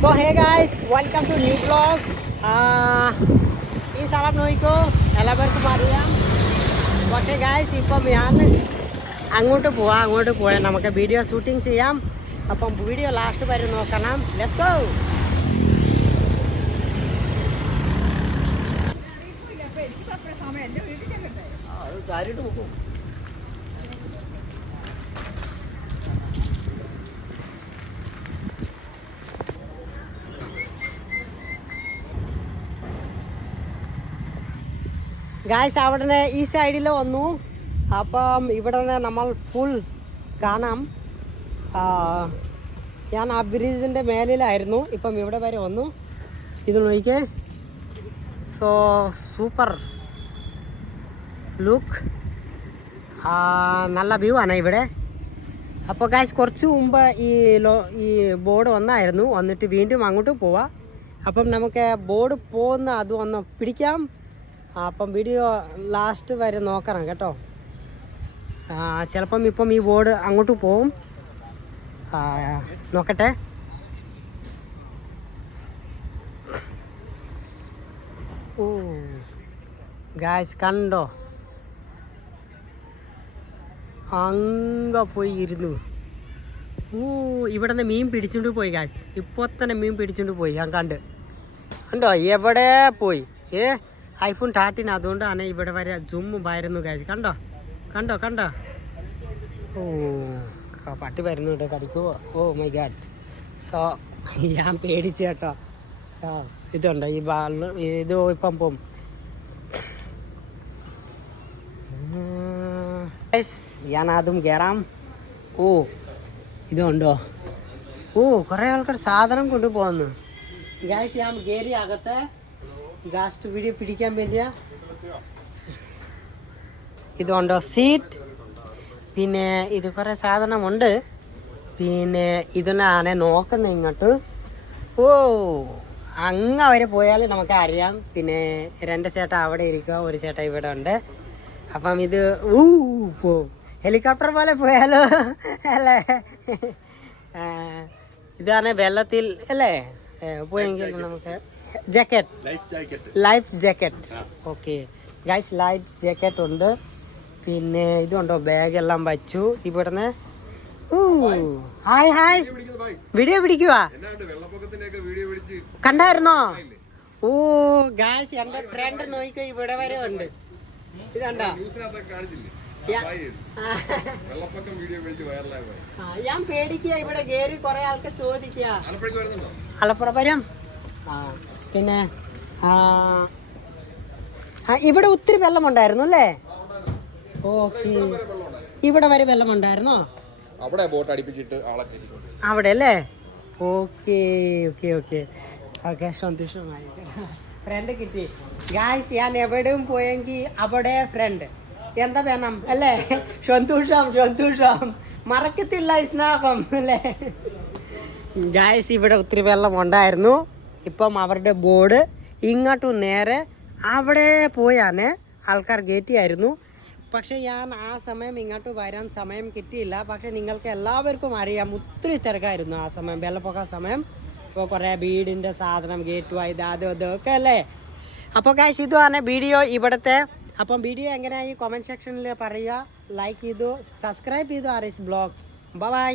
So hey guys, welcome to new vlog. ഈ സ്ഥലം നോക്കിക്കോ, എല്ലാവർക്കും അറിയാം. പക്ഷേ ഗായ്സ് ഇപ്പം ഞാൻ അങ്ങോട്ട് പോയാൽ നമുക്ക് വീഡിയോ ഷൂട്ടിംഗ് ചെയ്യാം. അപ്പം വീഡിയോ ലാസ്റ്റ് വരെ നോക്കണം. Let's go. കാര്യമായിട്ട് നോക്കൂ. ഗായ്സ് അവിടെ ഈ സൈഡിൽ വന്നു. അപ്പം ഇവിടെ നമ്മൾ ഫുൾ കാണാം. ഞാൻ ആ ബ്രിഡ്ജിൻ്റെ മേലിലായിരുന്നു. ഇപ്പം ഇവിടെ വരെ വന്നു. ഇത് നോക്കിക്കേ. സോ സൂപ്പർ ലുക്ക്, നല്ല വ്യൂ ആണ് ഇവിടെ. അപ്പോൾ ഗായ്സ് കുറച്ച് മുമ്പ് ഈ ബോർഡ് വന്നിട്ട് വീണ്ടും അങ്ങോട്ട് പോവാം. അപ്പം നമുക്ക് ബോർഡ് പോകുന്ന അത് ഒന്ന് പിടിക്കാം. അപ്പം വീഡിയോ ലാസ്റ്റ് വരെ നോക്കണം കേട്ടോ. ചിലപ്പം ഇപ്പം ഈ ബോർഡ് അങ്ങോട്ട് പോവും. നോക്കട്ടെ. ഓ ഗായ്സ് കണ്ടോ, അങ്ങ് പോയി ഇരുന്നു. ഇവിടെ നിന്ന് മീൻ പിടിച്ചുകൊണ്ട് പോയി ഗായ്സ്. ഇപ്പോൾ തന്നെ മീൻ പിടിച്ചുകൊണ്ട് പോയി. ഞാൻ കണ്ടോ എവിടെ പോയി. ഐഫോൺ 13 അതുകൊണ്ടാണ് ഇവിടെ വരെ ജൂമുമായിരുന്നു ഗായ്സ്. കണ്ടോ. ഓ പട്ടി വരുന്നു കേട്ടോ, കടിക്കുമോ? Oh my god. സോ ഞാൻ പേടിച്ചു കേട്ടോ. ഇതുണ്ടോ ഈ ഇത് ഇപ്പം പോവും. ഞാൻ അതും കയറാം. ഓ ഇതുണ്ടോ. ഓ കുറേ ആൾക്കാർ സാധനം കൊണ്ടുപോകുന്നു ഗായ്സ്. ഞാൻ കയറി അകത്ത് ജാസ്റ്റ് വീഡിയോ പിടിക്കാൻ വേണ്ടിയാ. ഇതുണ്ടോ സീറ്റ്. പിന്നെ ഇത് കുറേ സാധനമുണ്ട്. പിന്നെ ഇതിനാണ് നോക്കുന്നത് ഇങ്ങോട്ട്. ഓ അങ്ങ് വരെ പോയാൽ നമുക്ക് അറിയാം. പിന്നെ 2 ചേട്ടൻ അവിടെ ഇരിക്കുക, ഒരു ചേട്ടൻ ഇവിടെ ഉണ്ട്. അപ്പം ഇത് പോവും. ഹെലികോപ്റ്റർ പോലെ പോയാലോ അല്ലേ? ഇതാണ് വെള്ളത്തിൽ അല്ലേ പോയെങ്കിൽ നമുക്ക് life jacket. Okay guys, life jacket ഉണ്ട്. പിന്നെ ഇതുണ്ടോ ബാഗെല്ലാം വച്ചു ഇവിടുന്ന്. ഹായ് വീഡിയോ പിടിക്കുക കണ്ടായിരുന്നോ? ഓ ഗൈസ് എന്റെ ഫ്രണ്ട് നോക്കിക്കോ, ഇവിടെ വരെ ഉണ്ട്. ഇതുണ്ടോ ഞാൻ പേടിക്കുക. ഇവിടെ കയറി കുറെ ആൾക്ക് ചോദിക്കുക. ആലപ്പുഴ വരാം. പിന്നെ ഇവിടെ ഒത്തിരി വെള്ളമുണ്ടായിരുന്നു അല്ലേ? ഓക്കെ, ഇവിടെ വരെ വെള്ളമുണ്ടായിരുന്നോ? അവിടെ അല്ലേ? ഓക്കെ സന്തോഷമായി. ഫ്രണ്ട് കിട്ടി ഗായ്സ്. ഞാൻ എവിടെയും പോയെങ്കിൽ അവിടെ ഫ്രണ്ട് എന്താ വേണം അല്ലേ? സന്തോഷം മറക്കത്തില്ല സ്നേഹം അല്ലേ ഗായ്സ്. ഇവിടെ ഒത്തിരി വെള്ളം ഉണ്ടായിരുന്നു. ഇപ്പം അവരുടെ ബോർഡ് ഇങ്ങോട്ടും നേരെ അവിടെ പോയാണ് ആൾക്കാർ കയറ്റിയായിരുന്നു. പക്ഷേ ഞാൻ ആ സമയം ഇങ്ങോട്ട് വരാൻ സമയം കിട്ടിയില്ല. പക്ഷേ നിങ്ങൾക്ക് എല്ലാവർക്കും അറിയാം ഒത്തിരി തിരക്കായിരുന്നു ആ സമയം, വെള്ളപ്പൊക്ക സമയം. ഇപ്പോൾ കുറേ വീടിൻ്റെ സാധനം ഗേറ്റ് വായത് അതൊക്കെ അല്ലേ. അപ്പോൾ ഗൈസ് ഇതുമാണ് വീഡിയോ ഇവിടുത്തെ. അപ്പം വീഡിയോ എങ്ങനെയായി കമൻറ്റ് സെക്ഷനിൽ പറയുക. ലൈക്ക് ചെയ്തു, സബ്സ്ക്രൈബ് ചെയ്തു ആർഎസ് ബ്ലോഗ്. ബൈ.